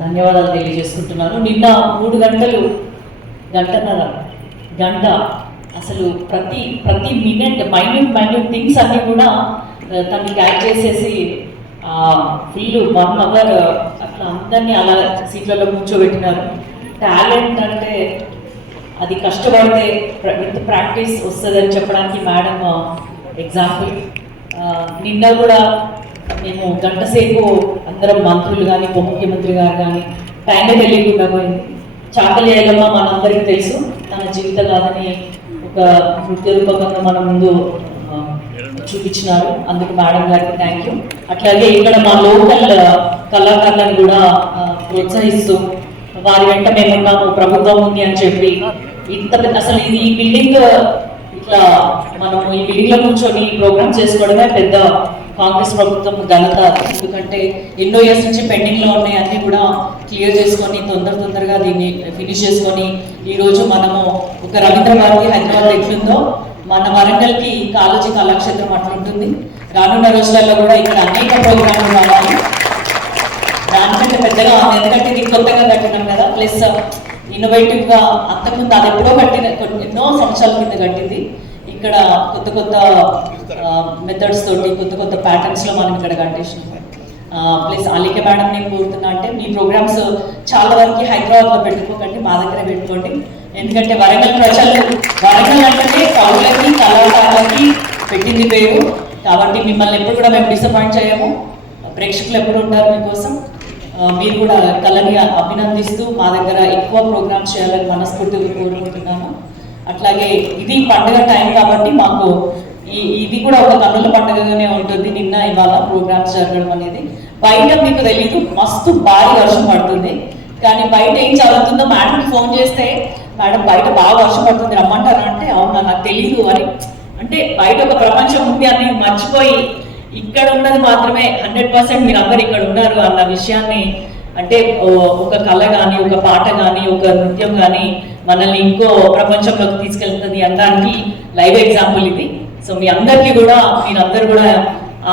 ధన్యవాదాలు తెలియజేసుకుంటున్నాను. నిన్న మూడు గంటలు గంటన్నర గంట అసలు ప్రతి ప్రతి మినిట్ మైన్యూట్ మైన్యూట్ థింగ్స్ అన్నీ కూడా తను క్యాచ్ చేసేసి ఫుల్ వన్ అవర్ అట్లా అందరినీ అలా సీట్లలో కూర్చోబెట్టినారు. టాలెంట్ అంటే అది కష్టపడితే విత్ ప్రాక్టీస్ వస్తుందని చెప్పడానికి మేడం ఎగ్జాంపుల్ నిన్న కూడా మేము గంట సేపు అందరం మంత్రులు కానీ ఉప ముఖ్యమంత్రి గారు కానీ టైమే తెలియకుండా పోయింది. చాకలి ఏలమ్మ మనందరికీ తెలుసు తన జీవిత గాథని ఒక నృత్య రూపకంగా మన ముందు చూపించినారు. అందుకు మేడం గారికి థ్యాంక్ యూ అట్లాగే ఇక్కడ మా లోకల్ కళాకారులను కూడా ప్రోత్సహిస్తూ వారి వెంట మేమున్నాము ప్రభుత్వం ఉంది అని చెప్పి ఇంత అసలు ఇది ఈ బిల్డింగ్ ఇట్లా మనం ఈ బిల్డింగ్లో కూర్చొని ప్రోగ్రామ్ చేసుకోవడమే పెద్ద కాంగ్రెస్ ప్రభుత్వం ఘనత. ఎందుకంటే ఎన్నో ఇయర్స్ నుంచి పెండింగ్లో ఉన్నాయి అన్ని కూడా క్లియర్ చేసుకొని తొందర తొందరగా దీన్ని ఫినిష్ చేసుకొని ఈ రోజు మనము ఒక రవీంద్ర భారతి హైదరాబాద్ ఎట్లుందో మన వరంగల్కి కాలోజీ కళాక్షేత్రం అట్లుంటుంది రానున్న రోజులలో కూడా ఇక్కడ అనేక ప్రోగ్రాంలు రావాలి. దానికంటే పెద్దగా ఉంది ఎందుకంటే ఇది కొత్తగా కట్టినాం కదా ప్లస్ ఇన్నోవేటివ్గా అంతకుముందు అది ఎప్పుడో కట్టిన ఎన్నో సంవత్సరాల కింద కట్టింది. ఇక్కడ కొత్త కొత్త మెథడ్స్ తోటి కొత్త కొత్త ప్యాటర్న్స్లో మనం ఇక్కడ కంటేషన్ ప్లస్ అలీక మేడం నేను కోరుతున్నా అంటే మీ ప్రోగ్రామ్స్ చాలా వరకు హైదరాబాద్లో పెట్టుకోకండి మా దగ్గర పెట్టుకోండి. ఎందుకంటే వరంగల్ ప్రజలు వరంగల్ అంటే కవులకి కళాకారులకి పెట్టింది పేరు. కాబట్టి మిమ్మల్ని ఎప్పుడు కూడా మేము డిసప్పాయింట్ చేయము. ప్రేక్షకులు ఎప్పుడు ఉంటారు మీకోసం. మీరు కూడా కళని అభినందిస్తూ మా దగ్గర ఎక్కువ ప్రోగ్రామ్స్ చేయాలని మనస్ఫూర్తిగా కోరుకుంటున్నాను. అట్లాగే ఇది పండుగ టైం కాబట్టి మాకు కూడా ఒక కన్నుల పండుగగానే ఉంటుంది నిన్న ఇవాళ ప్రోగ్రామ్స్ జరగడం అనేది. బయట మీకు తెలియదు మస్తు భారీ వర్షం పడుతుంది. కానీ బయట ఏం జరుగుతుందో మేడంకి ఫోన్ చేస్తే మేడం బయట బాగా వర్షం పడుతుంది రమ్మంటారా? అంటే అవునా నాకు తెలియదు అని. అంటే బయట ఒక ప్రపంచం ఉంది అని మర్చిపోయి ఇక్కడ ఉన్నది మాత్రమే హండ్రెడ్ పర్సెంట్ మీరు అందరు ఇక్కడ ఉన్నారు అన్న విషయాన్ని అంటే ఒక కళ కానీ ఒక పాట కానీ ఒక నృత్యం కానీ మనల్ని ఇంకో ప్రపంచంలోకి తీసుకెళ్తుంది అనడానికి లైవ్ ఎగ్జాంపుల్ ఇది. సో మీ అందరికీ కూడా మీరందరూ కూడా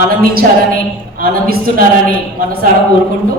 ఆనందించారని ఆనందిస్తున్నారని మనసారా కోరుకుంటూ